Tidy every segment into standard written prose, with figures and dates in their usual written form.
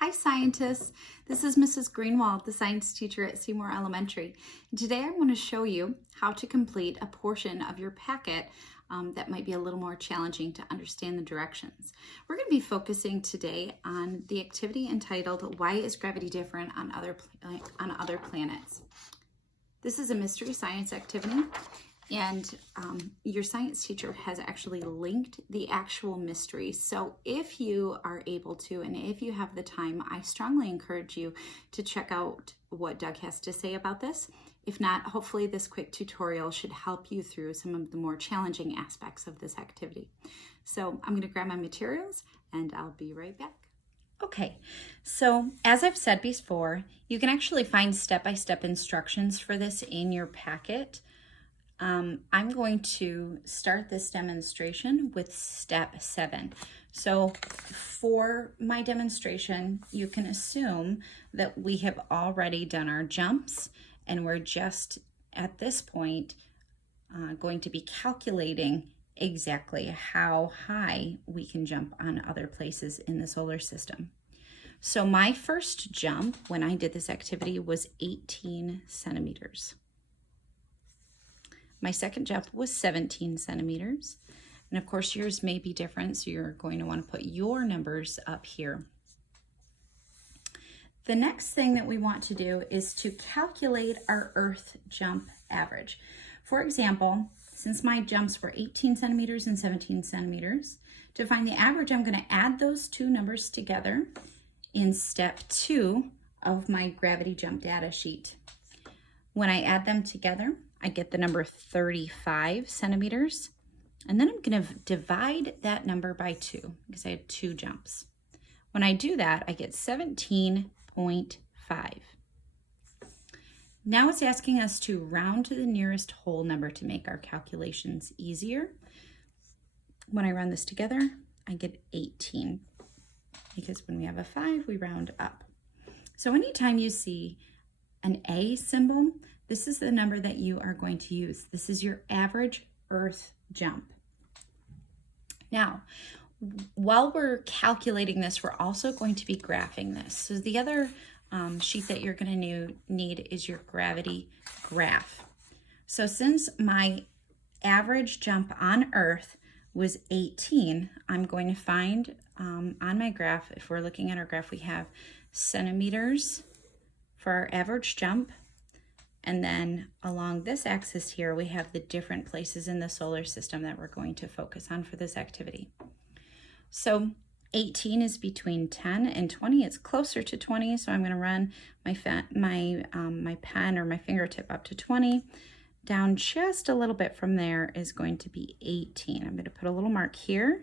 Hi scientists, this is Mrs. Greenwald, the science teacher at Seymour Elementary. And today I want to show you how to complete a portion of your packet that might be a little more challenging to understand the directions. We're going to be focusing today on the activity entitled, Why is Gravity Different on Other Planets? This is a mystery science activity, and your science teacher has actually linked the actual mystery. So if you are able to, and if you have the time, I strongly encourage you to check out what Doug has to say about this. If not, hopefully this quick tutorial should help you through some of the more challenging aspects of this activity. So I'm going to grab my materials and I'll be right back. Okay, so as I've said before, you can actually find step-by-step instructions for this in your packet. I'm going to start this demonstration with step 7. So for my demonstration, you can assume that we have already done our jumps and we're just at this point going to be calculating exactly how high we can jump on other places in the solar system. So my first jump when I did this activity was 18 centimeters. My second jump was 17 centimeters. And of course, yours may be different, so you're going to want to put your numbers up here. The next thing that we want to do is to calculate our Earth jump average. For example, since my jumps were 18 centimeters and 17 centimeters, to find the average, I'm going to add those two numbers together in step 2 of my gravity jump data sheet. When I add them together, I get the number 35 centimeters, and then I'm going to divide that number by 2 because I had 2 jumps. When I do that, I get 17.5. Now it's asking us to round to the nearest whole number to make our calculations easier. When I round this together, I get 18 because when we have a 5, we round up. So anytime you see an A symbol, this is the number that you are going to use. This is your average Earth jump. Now, while we're calculating this, we're also going to be graphing this. So the other sheet that you're going to need is your gravity graph. So since my average jump on Earth was 18, I'm going to find on my graph, if we're looking at our graph, we have centimeters for our average jump. And then along this axis here, we have the different places in the solar system that we're going to focus on for this activity. So 18 is between 10 and 20. It's closer to 20, so I'm going to run my pen or my fingertip up to 20. Down just a little bit from there is going to be 18. I'm going to put a little mark here,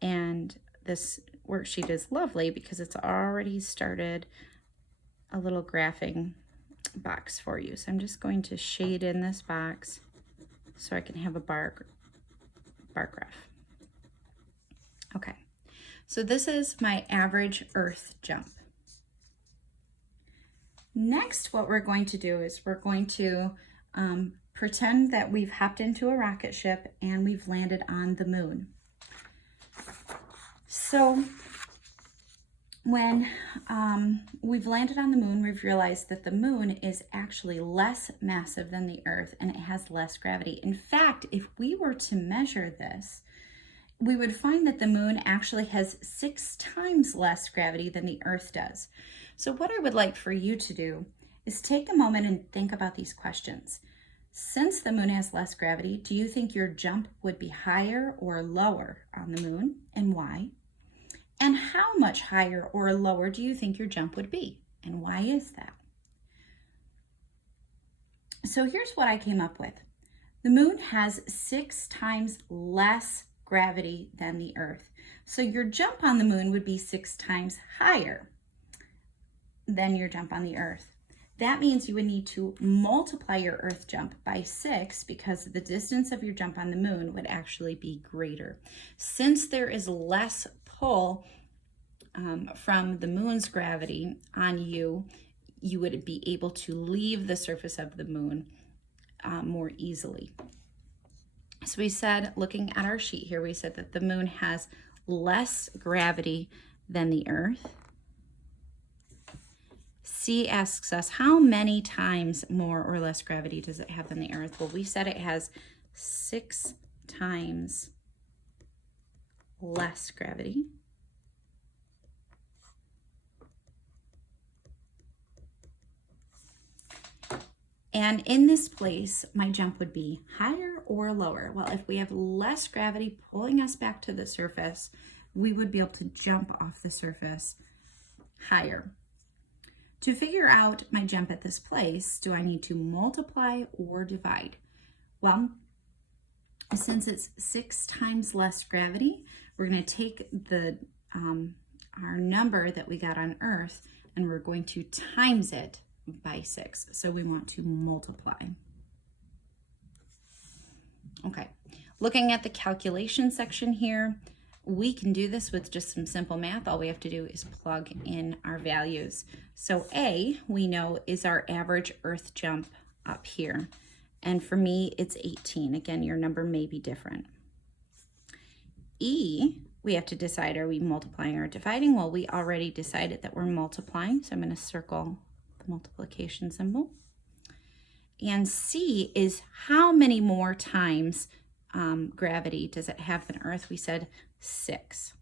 and this worksheet is lovely because it's already started a little graphing box for you. So I'm just going to shade in this box so I can have a bar graph. Okay, so this is my average Earth jump. Next, what we're going to do is we're going to pretend that we've hopped into a rocket ship and we've landed on the moon. So when we've landed on the moon, we've realized that the moon is actually less massive than the Earth and it has less gravity. In fact, if we were to measure this, we would find that the moon actually has 6 times less gravity than the Earth does. So what I would like for you to do is take a moment and think about these questions. Since the moon has less gravity, do you think your jump would be higher or lower on the moon, and why? And how much higher or lower do you think your jump would be? And why is that? So here's what I came up with. The moon has 6 times less gravity than the Earth. So your jump on the moon would be 6 times higher than your jump on the Earth. That means you would need to multiply your Earth jump by 6 because the distance of your jump on the moon would actually be greater. Since there is less pull from the moon's gravity on you, you would be able to leave the surface of the moon more easily. So we said, looking at our sheet here, we said that the moon has less gravity than the Earth. C asks us, how many times more or less gravity does it have than the Earth? Well, we said it has 6 times less gravity. And in this place, my jump would be higher or lower. Well, if we have less gravity pulling us back to the surface, we would be able to jump off the surface higher. To figure out my jump at this place, do I need to multiply or divide? Well, since it's 6 times less gravity, we're going to take our number that we got on Earth and we're going to times it by 6. So we want to multiply. Okay, looking at the calculation section here, we can do this with just some simple math. All we have to do is plug in our values. So A, we know, is our average Earth jump up here. And for me, it's 18. Again, your number may be different. E, we have to decide, are we multiplying or dividing? Well, we already decided that we're multiplying, so I'm going to circle the multiplication symbol. And C is how many more times gravity does it have than Earth? We said 6.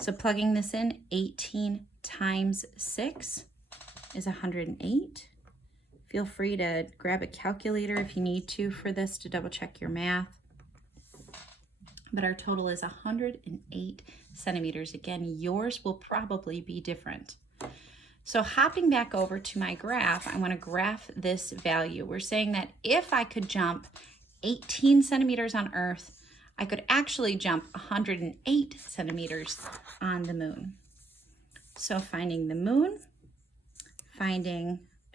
So plugging this in, 18 times 6 is 108. Feel free to grab a calculator if you need to for this to double check your math. But our total is 108 centimeters. Again, yours will probably be different. So hopping back over to my graph, I want to graph this value. We're saying that if I could jump 18 centimeters on Earth, I could actually jump 108 centimeters on the moon. So finding the moon,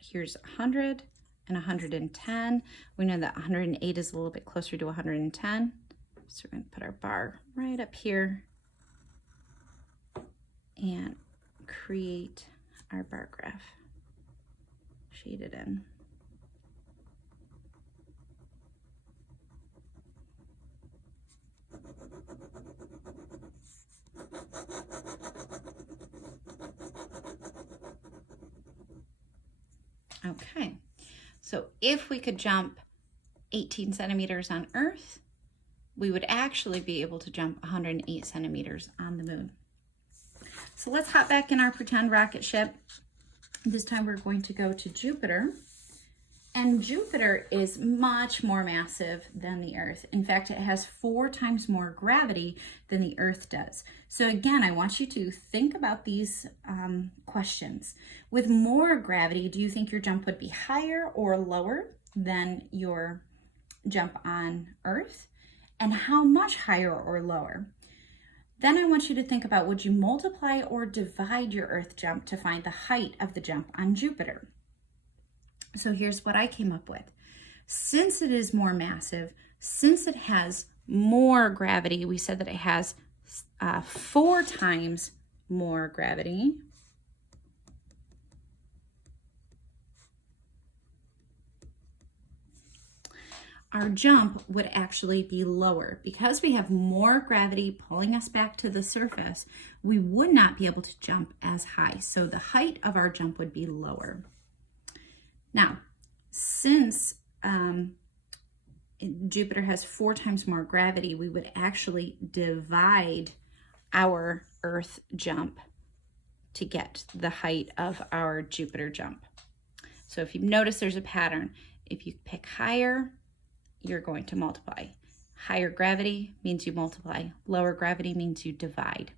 here's 100 and 110. We know that 108 is a little bit closer to 110. So we're going to put our bar right up here and create our bar graph. Shade it in. Okay, so if we could jump 18 centimeters on Earth, we would actually be able to jump 108 centimeters on the moon. So let's hop back in our pretend rocket ship. This time we're going to go to Jupiter. And Jupiter is much more massive than the Earth. In fact, it has 4 times more gravity than the Earth does. So again, I want you to think about these questions. With more gravity, do you think your jump would be higher or lower than your jump on Earth? And how much higher or lower? Then I want you to think about, would you multiply or divide your Earth jump to find the height of the jump on Jupiter? So here's what I came up with. Since it is more massive, since it has more gravity, we said that it has 4 times more gravity. Our jump would actually be lower. Because we have more gravity pulling us back to the surface, we would not be able to jump as high. So the height of our jump would be lower. Now, since Jupiter has 4 times more gravity, we would actually divide our Earth jump to get the height of our Jupiter jump. So if you notice, there's a pattern. If you pick higher, you're going to multiply. Higher gravity means you multiply. Lower gravity means you divide.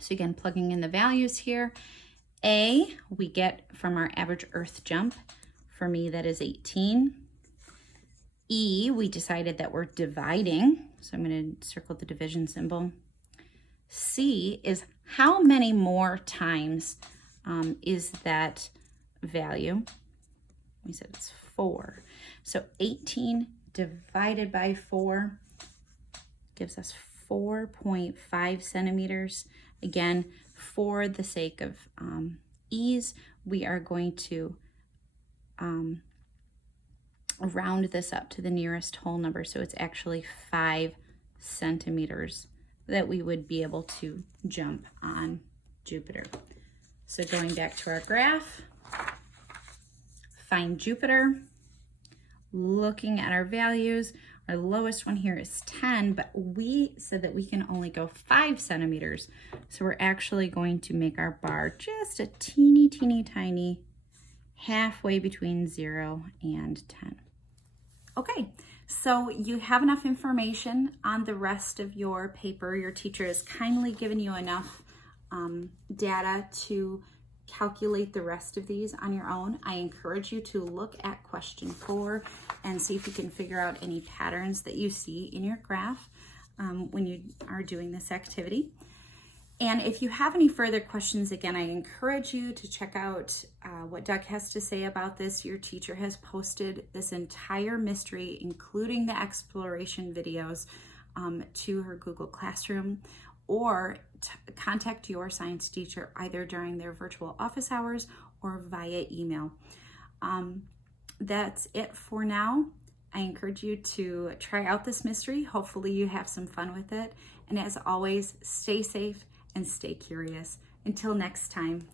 So again, plugging in the values here. A, we get from our average Earth jump. For me, that is 18. E, we decided that we're dividing. So I'm going to circle the division symbol. C is how many more times is that value? We said it's 4. So 18 divided by 4 gives us 4.5 centimeters. Again, for the sake of ease, we are going to round this up to the nearest whole number. So it's actually 5 centimeters that we would be able to jump on Jupiter. So going back to our graph, find Jupiter, looking at our values, our lowest one here is 10, but we said that we can only go 5 centimeters. So we're actually going to make our bar just a teeny tiny halfway between 0 and 10. Okay, so you have enough information on the rest of your paper. Your teacher has kindly given you enough data to calculate the rest of these on your own. I encourage you to look at question 4 and see if you can figure out any patterns that you see in your graph when you are doing this activity. And if you have any further questions, again, I encourage you to check out what Doug has to say about this. Your teacher has posted this entire mystery, including the exploration videos, to her Google Classroom, or contact your science teacher either during their virtual office hours or via email. That's it for now. I encourage you to try out this mystery. Hopefully you have some fun with it. And as always, stay safe and stay curious. Until next time.